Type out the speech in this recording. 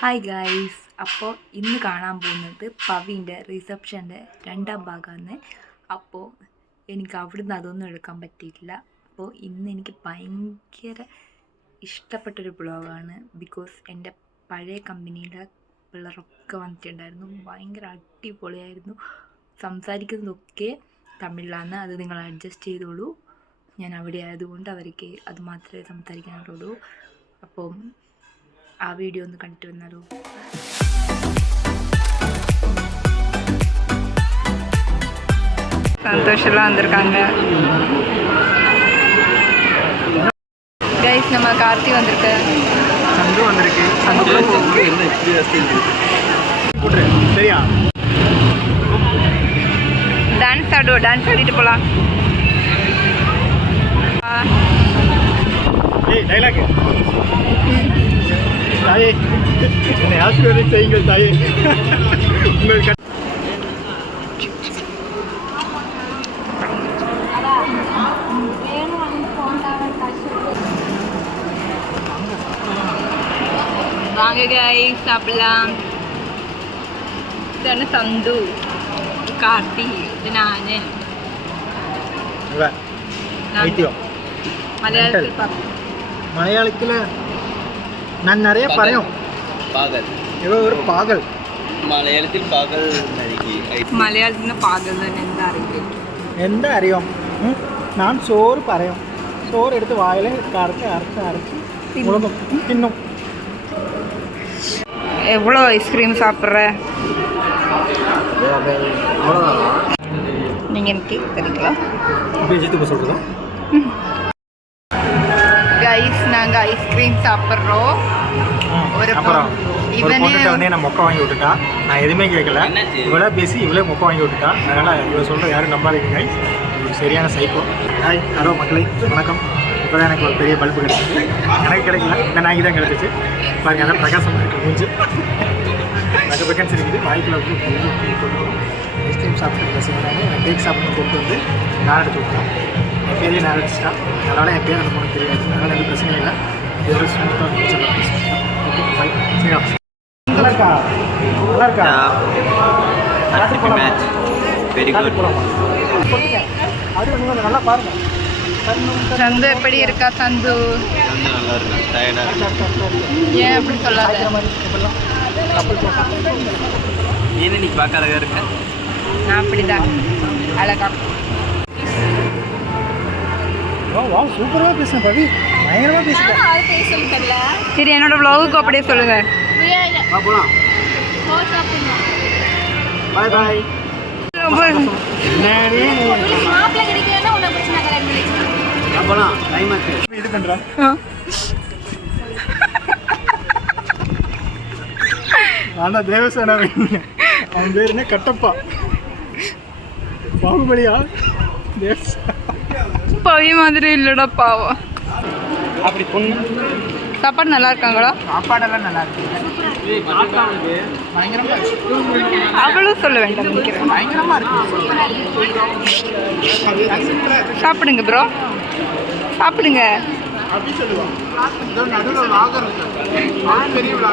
Hi guys, അപ്പോൾ ഇന്ന് കാണാൻ പോകുന്നത് പവിൻ്റെ റിസപ്ഷൻ്റെ 2ാം ഭാഗമാണ്. അപ്പോൾ എനിക്ക് അവിടുന്ന് അതൊന്നും എടുക്കാൻ പറ്റിയിട്ടില്ല. അപ്പോൾ ഇന്ന് എനിക്ക് ഭയങ്കര ഇഷ്ടപ്പെട്ടൊരു വ്ളോഗാണ്. ബിക്കോസ് എൻ്റെ പഴയ കമ്പനിയുടെ പിള്ളേരൊക്കെ വന്നിട്ടുണ്ടായിരുന്നു. ഭയങ്കര അടിപൊളിയായിരുന്നു. സംസാരിക്കുന്നതൊക്കെ തമിഴിലാണ്. അത് നിങ്ങൾ അഡ്ജസ്റ്റ് ചെയ്തോളൂ. ഞാൻ അവിടെ ആയതുകൊണ്ട് അവർക്ക് അത് മാത്രമേ സംസാരിക്കാനുള്ളൂ. അപ്പം ആ வீடியோ வந்து கண்டிட்டு வந்தாலும் சந்தோஷம்லாம் வந்திருக்காங்க. கைஸ், நம்ம கார்த்தி வந்திருக்கு, சந்து வந்திருக்கு. சரியா டான்ஸ் ஆடிட்டு போலாம். டைலாக் தாயே, என்னை ஆசீர்வாதம் செய்யுங்கள் தாயே. வாங்க கைஸ், சாப்பிடலாம். ഇതാണ് സന്തു, കാർത്തി, ഇത് ഞാന്. മലയാളത്തില് நான் நிறைய பறையும் பாகல். இவ ஒரு பாகல். മലയാളത്തിൽ പാകൽ മലയാളത്തിന് പാകൽ തന്നെ എന്താ അറിയാം. ഞാൻ ചോറ് പറയും. ചോറ് എടുത്ത് വായിൽ അരച്ച് തിന്നും. எவ்வளோ ஐஸ்கிரீம் சாப்பிட்ற நீங்கள் எனக்கு தெரிக்கலாம். சொல்கிறோம் கைஸ், நாங்கள் ஐஸ்கிரீம் சாப்பிட்றோம். இவனே நான் மொக்கை வாங்கி விட்டுட்டா. நான் எதுவுமே கேட்கல. இவ்வளோ பேசி இவ்வளோ மொக்கை வாங்கி விட்டுட்டா. அதனால் இவ்வளோ சொல்கிற யாரும் நம்பாதீங்க கைஸ். இது சரியான சைக்கோ. ஹாய், ஹலோ மக்களே, வணக்கம். இப்போ தான் எனக்கு ஒரு பெரிய பல்பு கிடைச்சிச்சு. எனக்கு கிடைக்கல, இந்த நாய்க்கு தான் கிடைச்சிச்சு. பாருங்க, அதான் பிரகாசமாக இருக்குது மூஞ்சி. வெக்கன்ஸ் இருக்குது. வாய்ப்பில் வந்து ஐஸ்கிரீம் சாப்பிட்டு பேசுகிறேன். எனக்கு கேக் சாப்பிட்டு கொண்டு வந்து நான் எடுத்து விட்டேன். என் பேரையே நான் அடிச்சிட்டா. அதனால் என் பேர் அந்த பொண்ணு தெரியாது. அதனால் எந்த பிரச்சனையும் இல்லை. இதோட ஸ்மூத்தாக முடிச்சிடலாம். Okay, bye. சரியா? நல்லா இருக்கா? நல்லா இருக்கா? Match very good. அது நீங்கள் நல்லா பாருங்கள். சந்து எப்படி இருக்கா? சந்து நல்லா இருக்கு. டயர்டாக ஏன் அப்படி சொல்லாத? ஏன்னா நீ பார்க்க அழகாக இருக்க. நான் அப்படிதான் அழகா. வா, சூப்பராக பேசுகிறேன் பவி. பயங்கரமாக பேசுகிறேன். சரி, என்னோட vlogக்கு அப்படியே சொல்லுங்க. போகலாம். பாய் பாய். போகலாம். டைம் ஆச்சு. இது பண்ணுறேன். ஆனா தேவசேனா அவன் பேர் என்ன? கட்டப்பா. பாகுபலியா? பவி மாதிரி இல்லடா, பாவம். அப்படி பொண்ணு. சாப்பாடு நல்லா இருக்காங்களா? சாப்பாடெல்லாம் நல்லா இருக்கு. அவளும் சொல்ல வேண்டாம் நினைக்கிறேன். பயங்கரமா இருக்கு. சாப்பிடுங்க ப்ரோ, சாப்பிடுங்க. அப்படி சொல்லுவான். நடுவில் வாகனம் பெரிய விழா.